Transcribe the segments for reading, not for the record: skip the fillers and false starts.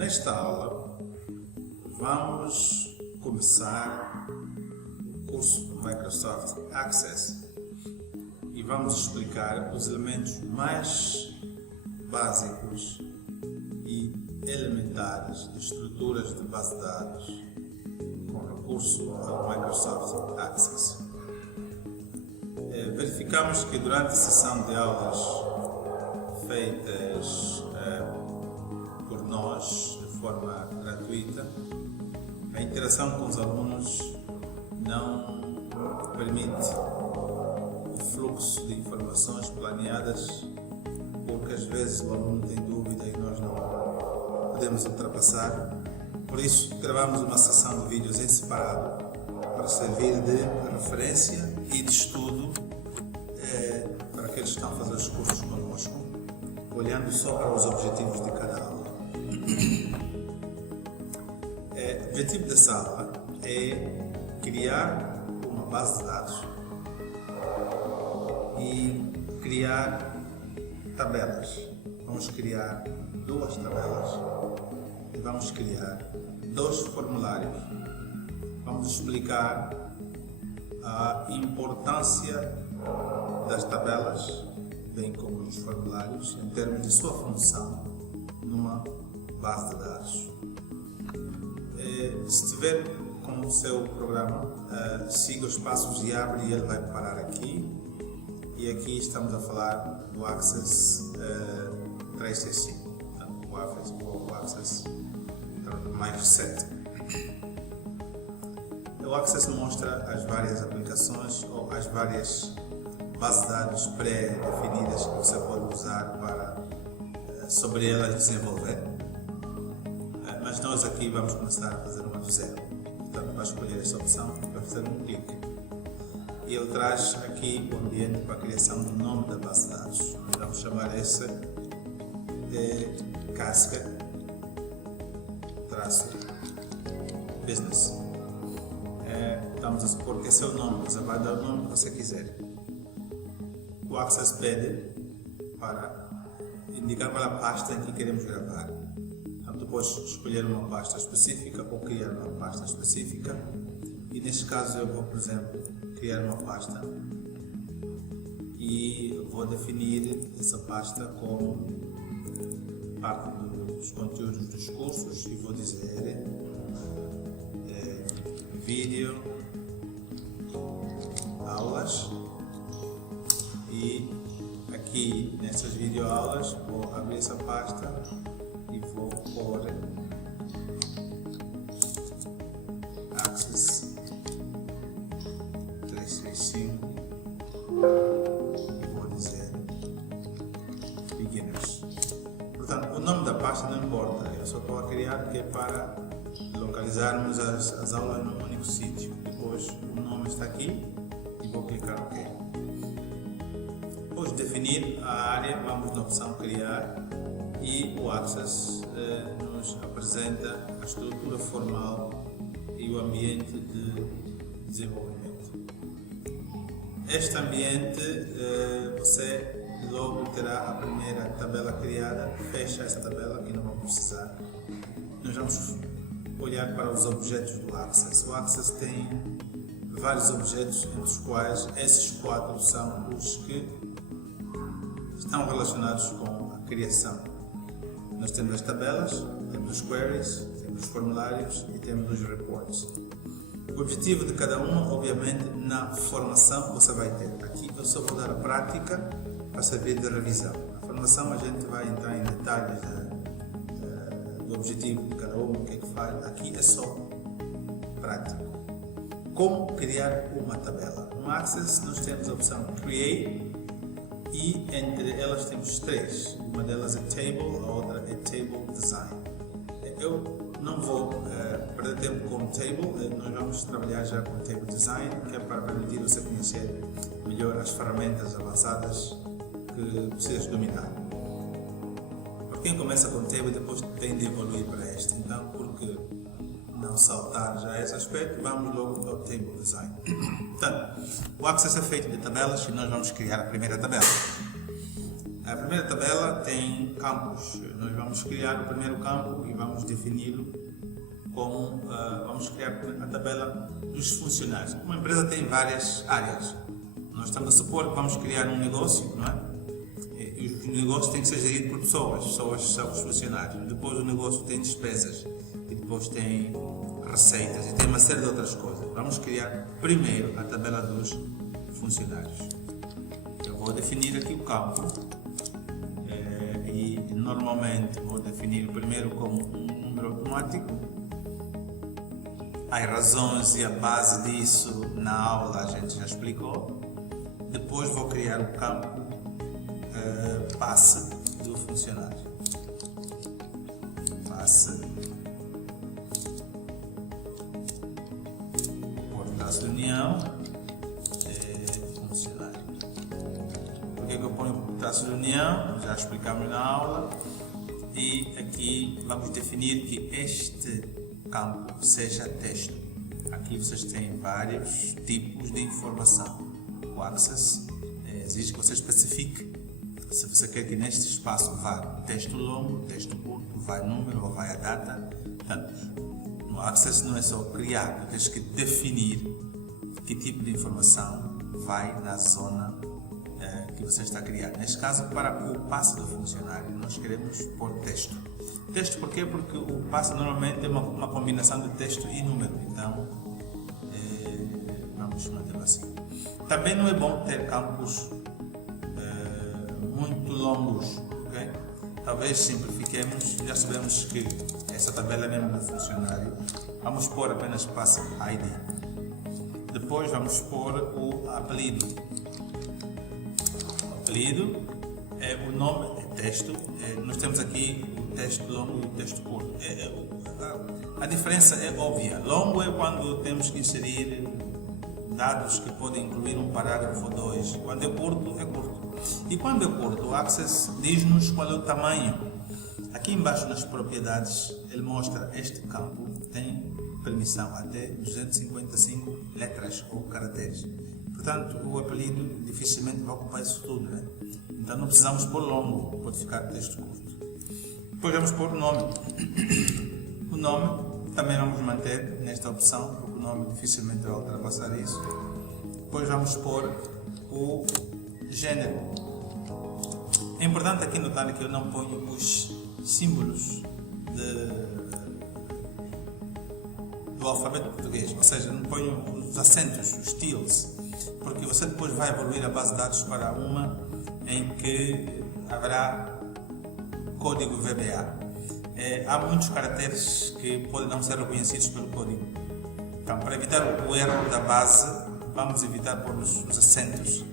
Nesta aula vamos começar o curso Microsoft Access e vamos explicar os elementos mais básicos e elementares de estruturas de base de dados com recurso ao Microsoft Access. Verificamos que durante a sessão de aulas feitas por nós de forma gratuita, a interação com os alunos não permite o fluxo de informações planeadas, porque às vezes o aluno tem dúvida e nós não podemos ultrapassar. Por isso, gravamos uma sessão de vídeos em separado para servir de referência e de estudo para aqueles que estão a fazer os cursos conosco, olhando só para os objetivos de cada aula. O objetivo dessa aula é criar uma base de dados e criar tabelas. Vamos criar duas tabelas e vamos criar dois formulários. Vamos explicar a importância das tabelas, bem como dos formulários, em termos de sua função numa base de dados. Se estiver com o seu programa, siga os passos e abre e ele vai parar aqui. E aqui estamos a falar do Access 365, o Access mais 7. O Access mostra as várias aplicações ou as várias bases de dados pré-definidas que você pode usar para sobre elas desenvolver. Mas nós aqui vamos começar a fazer uma do zero. Portanto, vai escolher esta opção e vai fazer um clique. E ele traz aqui o ambiente para a criação do nome da base de dados. Vamos chamar essa de casca business. Estamos a supor que esse é o nome, você vai dar o nome que você quiser. O Access pede para indicar qual é a pasta em que queremos gravar. Portanto, depois escolher uma pasta específica ou criar uma pasta específica. E neste caso eu vou, por exemplo, criar uma pasta e vou definir essa pasta como parte dos conteúdos dos cursos e vou dizer vídeo aulas, e aqui nessas videoaulas vou abrir essa pasta e vou pôr Access 365 e vou dizer Beginners. Portanto, o nome da pasta não importa, eu só estou a criar que é para localizarmos as aulas num único sítio. Depois o nome está aqui e vou clicar OK. Depois de definir a área, vamos na opção criar e o Access nos apresenta a estrutura formal e o ambiente de desenvolvimento. Este ambiente você logo terá a primeira tabela criada, fecha essa tabela que não vamos precisar. Nós vamos olhar para os objetos do Access. O Access tem vários objetos, entre os quais esses 4 são os que estão relacionados com a criação. Nós temos as tabelas, temos os queries, temos os formulários e temos os reports. O objetivo de cada um, obviamente, na formação você vai ter. Aqui eu só vou dar a prática para servir de revisão. Na formação a gente vai entrar em detalhes do objetivo de cada um, o que é que faz. Aqui é só prático. Como criar uma tabela? No Access nós temos a opção Create e entre elas temos 3. Uma delas é Table, a outra é Table Design. Eu não vou perder tempo com Table, nós vamos trabalhar já com Table Design, que é para permitir você conhecer melhor as ferramentas avançadas que precisas dominar. Quem começa com Table depois tem de evoluir para este, então porque não saltar já esse aspecto, vamos logo ao Table Design. Portanto, o Access é feito de tabelas e nós vamos criar a primeira tabela. A primeira tabela tem campos. Nós vamos criar o primeiro campo e vamos defini-lo como vamos criar a tabela dos funcionários. Uma empresa tem várias áreas. Nós estamos a supor que vamos criar um negócio, não é? E o negócio tem que ser gerido por pessoas. Pessoas são os funcionários. Depois o negócio tem despesas e depois tem receitas e tem uma série de outras coisas. Vamos criar primeiro a tabela dos funcionários. Eu vou definir aqui o campo e normalmente vou definir o primeiro como um número automático. As razões e a base disso na aula a gente já explicou. Depois vou criar o campo passe do funcionário. Passe. Por traço de união funcionário. Por que eu ponho por traço de união? Já explicamos na aula. E aqui vamos definir que este campo seja texto. Aqui vocês têm vários tipos de informação. O Access exige que você especifique se você quer que neste espaço vá texto longo, texto curto, vai número ou vai a data. Portanto, no Access não é só criar, tens que definir que tipo de informação vai na zona que você está a criar. Neste caso, para o passe do funcionário, nós queremos pôr texto. Texto porquê? Porque o passe normalmente é uma combinação de texto e número. Então, vamos mantê-lo assim. Também não é bom ter campos muito longos, ok? Talvez simplifiquemos, já sabemos que essa tabela é mesmo do funcionário. Vamos pôr apenas passe ID. Depois vamos pôr o apelido. O apelido é o nome, é texto. Nós temos aqui o texto longo e o texto curto. A diferença é óbvia. Longo é quando temos que inserir dados que podem incluir um parágrafo ou dois. Quando é curto, é curto. E quando é curto, o Access diz-nos qual é o tamanho. Aqui embaixo nas propriedades, ele mostra este campo tem permissão até 255 letras ou caracteres. Portanto, o apelido dificilmente vai ocupar isso tudo, né? Então não precisamos pôr longo, pode ficar texto curto. Depois vamos pôr o nome. O nome também vamos manter nesta opção, porque o nome dificilmente vai ultrapassar isso. Depois vamos pôr o gênero. É importante aqui notar que eu não ponho os símbolos do alfabeto português, ou seja, não ponho os acentos, os tildes, porque você depois vai evoluir a base de dados para uma em que haverá código VBA. Há muitos caracteres que podem não ser reconhecidos pelo código. Então, para evitar o erro da base, vamos evitar pôr os acentos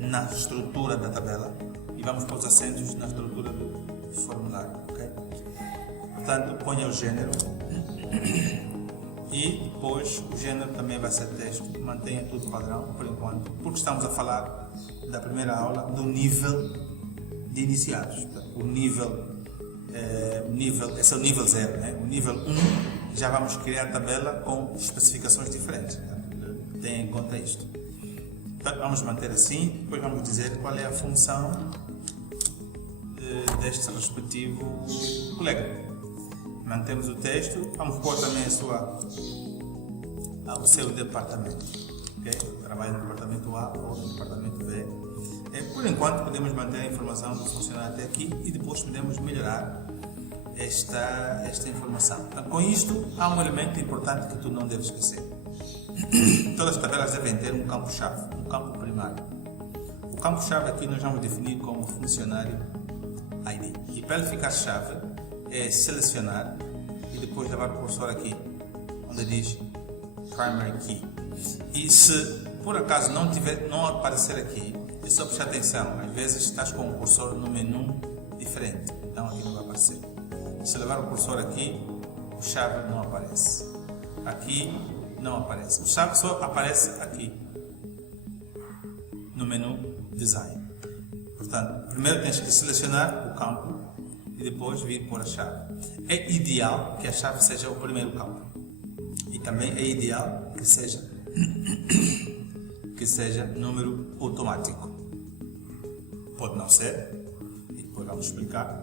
na estrutura da tabela e vamos pôr os acentos na estrutura do formulário. Okay? Portanto, ponha o gênero e depois o gênero também vai ser texto. Mantenha tudo padrão por enquanto, porque estamos a falar da primeira aula do nível de iniciados. Portanto, o nível, esse é o nível 0, né? O nível 1 já vamos criar a tabela com especificações diferentes. Tenha em conta isto. Então, vamos manter assim, depois vamos dizer qual é a função deste respectivo colega. Mantemos o texto, vamos pôr também o seu departamento. Okay? Trabalho no departamento A ou no departamento B. Por enquanto podemos manter a informação do funcionário até aqui e depois podemos melhorar esta informação. Então, com isto, há um elemento importante que tu não deves esquecer. Todas as tabelas devem ter um campo-chave, um campo primário. O campo-chave aqui nós vamos definir como funcionário ID. E para ele ficar chave, é selecionar e depois levar o cursor aqui, onde diz Primary Key. E se por acaso não aparecer aqui, é só prestar atenção. Às vezes estás com o cursor no menu diferente, então aqui não vai aparecer. Se levar o cursor aqui, o chave não aparece. Aqui não aparece. O chave só aparece aqui no menu Design. Portanto, primeiro tens que selecionar o campo e depois vir por a chave. É ideal que a chave seja o primeiro campo. E também é ideal que seja número automático. Pode não ser, depois vamos explicar,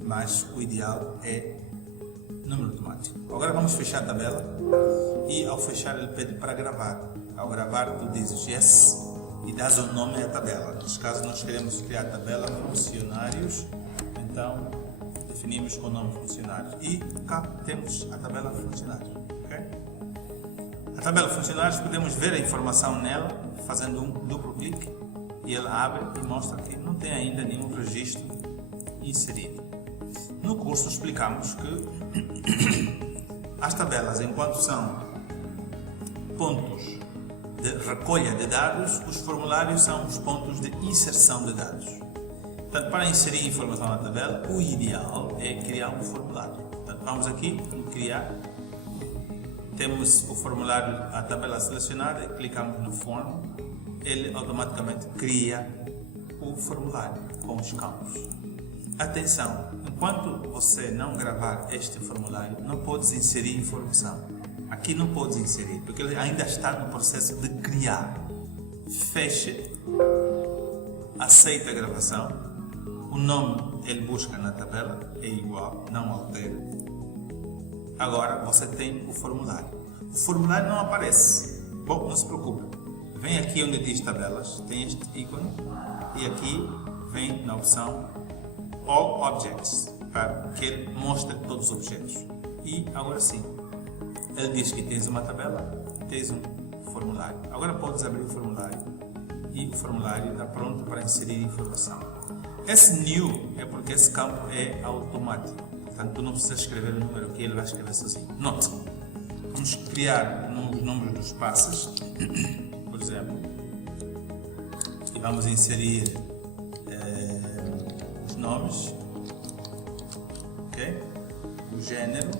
mas o ideal é número automático. Agora vamos fechar a tabela e ao fechar ele pede para gravar. Ao gravar tu dizes yes e dás o nome à tabela. Neste caso nós queremos criar a tabela funcionários, então definimos com o nome funcionários e cá temos a tabela funcionários. Okay? A tabela funcionários podemos ver a informação nela fazendo um duplo clique e ele abre e mostra que não tem ainda nenhum registro inserido. No curso explicamos que as tabelas, enquanto são pontos de recolha de dados, os formulários são os pontos de inserção de dados. Portanto, para inserir informação na tabela, o ideal é criar um formulário. Portanto, vamos aqui em criar. Temos o formulário, a tabela selecionada, clicamos no Form, ele automaticamente cria o formulário com os campos. Atenção, enquanto você não gravar este formulário, não podes inserir informação. Aqui não podes inserir, porque ele ainda está no processo de criar. Feche, aceita a gravação, o nome ele busca na tabela, é igual, não altera. Agora você tem o formulário. O formulário não aparece. Bom, não se preocupe. Vem aqui onde diz tabelas, tem este ícone e aqui vem na opção All Objects, para que ele mostre todos os objetos. E agora sim, ele diz que tens uma tabela, tens um formulário. Agora podes abrir o formulário e o formulário está pronto para inserir informação. Esse new é porque esse campo é automático. Portanto, tu não precisas escrever o número aqui, ele vai escrever sozinho. Note, vamos criar os números dos passos, por exemplo, e vamos inserir os nomes, ok? O gênero,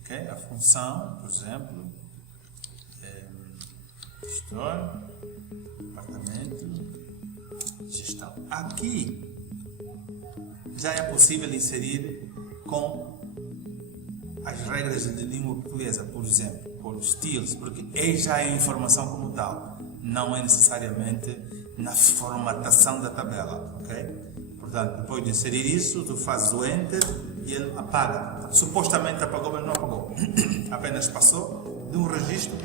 ok? A função, por exemplo, gestor, departamento, gestão. Aqui já é possível inserir com as regras de língua portuguesa, por exemplo, por estilos, porque já é informação como tal, não é necessariamente na formatação da tabela, ok? Portanto, depois de inserir isso, tu fazes o Enter e ele apaga. Supostamente apagou, mas não apagou. Apenas passou de um registro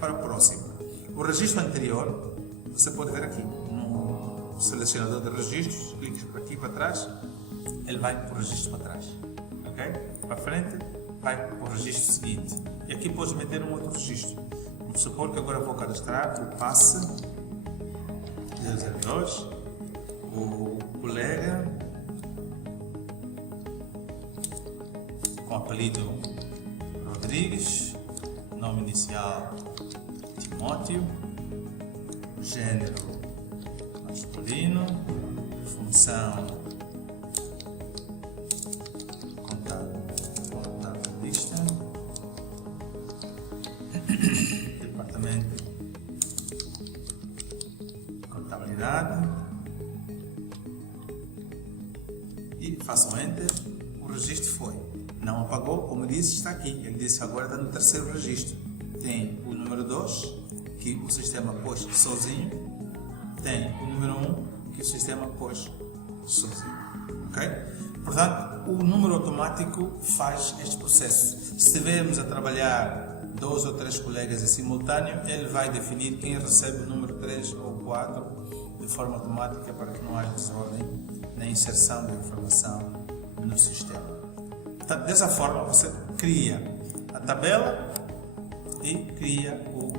para o próximo. O registro anterior, você pode ver aqui, no selecionador de registros, cliques para aqui para trás, ele vai para o registro para trás, ok? Para frente, vai para o registro seguinte. E aqui podes meter um outro registro. Vamos supor que agora vou cadastrar o passe 002, o colega com apelido Rodrigues, nome inicial Timóteo, gênero masculino, função contabilista, departamento de contabilidade e faço um Enter. O registro foi, não apagou, como disse, está aqui. Ele disse agora está no terceiro registro. Tem o número 2 que o sistema pôs sozinho, tem o número 1 que o sistema pôs sozinho, ok? Portanto, o número automático faz este processo. Se estivermos a trabalhar 2 ou 3 colegas em simultâneo, ele vai definir quem recebe o número 3 ou 4 de forma automática para que não haja desordem na inserção da informação no sistema. Portanto, dessa forma você cria a tabela e cria o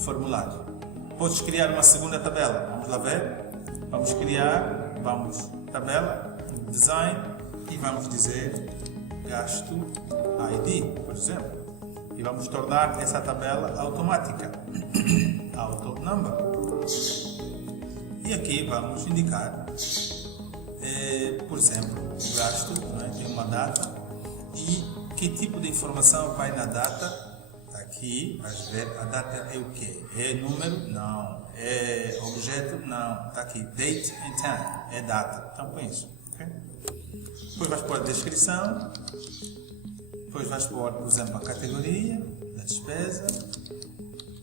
formulário. Podes criar uma segunda tabela. Vamos lá ver. Vamos criar, tabela, design e vamos dizer gasto ID, por exemplo. E vamos tornar essa tabela automática. Auto number. E aqui vamos indicar, por exemplo, o gasto, tem uma data e que tipo de informação vai na data. Aqui, vais ver, a data é o quê? É número? Não. É objeto? Não. Está aqui, date and time, é data. Então põe isso. Okay? Depois vais pôr a descrição. Depois vais pôr, por exemplo, a categoria da despesa.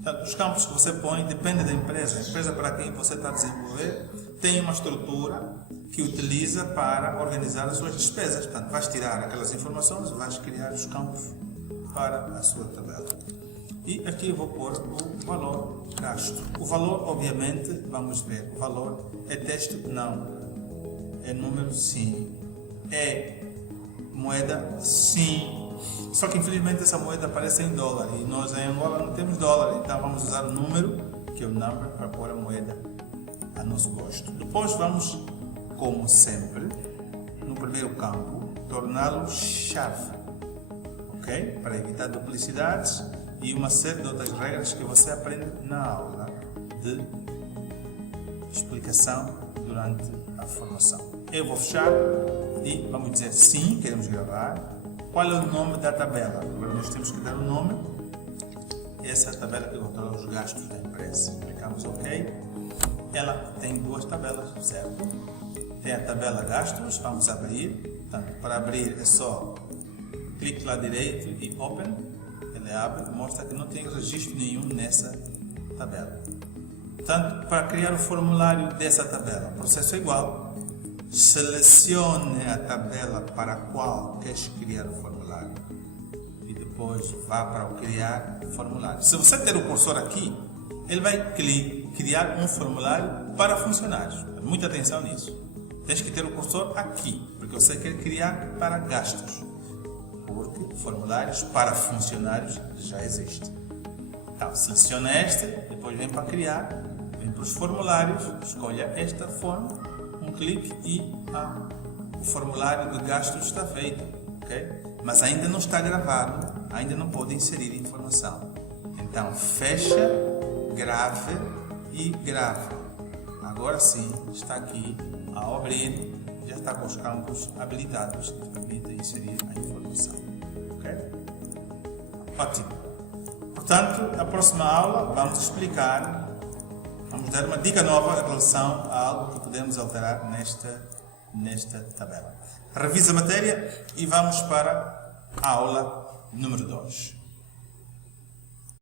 Portanto, os campos que você põe dependem da empresa. A empresa para quem você está a desenvolver tem uma estrutura que utiliza para organizar as suas despesas. Portanto, vais tirar aquelas informações e vais criar os campos para a sua tabela. E aqui eu vou pôr o valor gasto. O valor, obviamente, vamos ver, o valor é texto? Não. É número? Sim. É moeda? Sim. Só que infelizmente essa moeda aparece em dólar e nós em Angola não temos dólar, então vamos usar o número, que é o number, para pôr a moeda a nosso gosto. Depois vamos, como sempre, no primeiro campo, torná-lo chave, ok? Para evitar duplicidades e uma série de outras regras que você aprende na aula de explicação durante a formação. Eu vou fechar e vamos dizer sim, queremos gravar. Qual é o nome da tabela? Agora nós temos que dar o nome. Essa é a tabela que controla os gastos da empresa. Clicamos OK. Ela tem duas tabelas, certo? Tem a tabela gastos, vamos abrir. Portanto, para abrir é só clique lá direito e Open. Ele abre, mostra que não tem registro nenhum nessa tabela. Portanto, para criar o formulário dessa tabela, o processo é igual. Selecione a tabela para a qual queres criar o formulário e depois vá para o criar formulário. Se você ter o cursor aqui, ele vai criar um formulário para funcionários. Muita atenção nisso. Tens que ter o cursor aqui, porque você quer criar para gastos, porque formulários para funcionários já existem. Então, seleciona este, depois vem para criar, vem para os formulários, escolha esta forma, um clique e o formulário de gastos está feito, ok? Mas ainda não está gravado, ainda não pode inserir informação. Então fecha, grave e grave. Agora sim está aqui, ao abrir, já está com os campos habilitados que permitem inserir a informação, ok? Ótimo. Portanto, a próxima aula vamos explicar. Vamos dar uma dica nova em relação a algo que podemos alterar nesta tabela. Revisa a matéria e vamos para a aula número 2.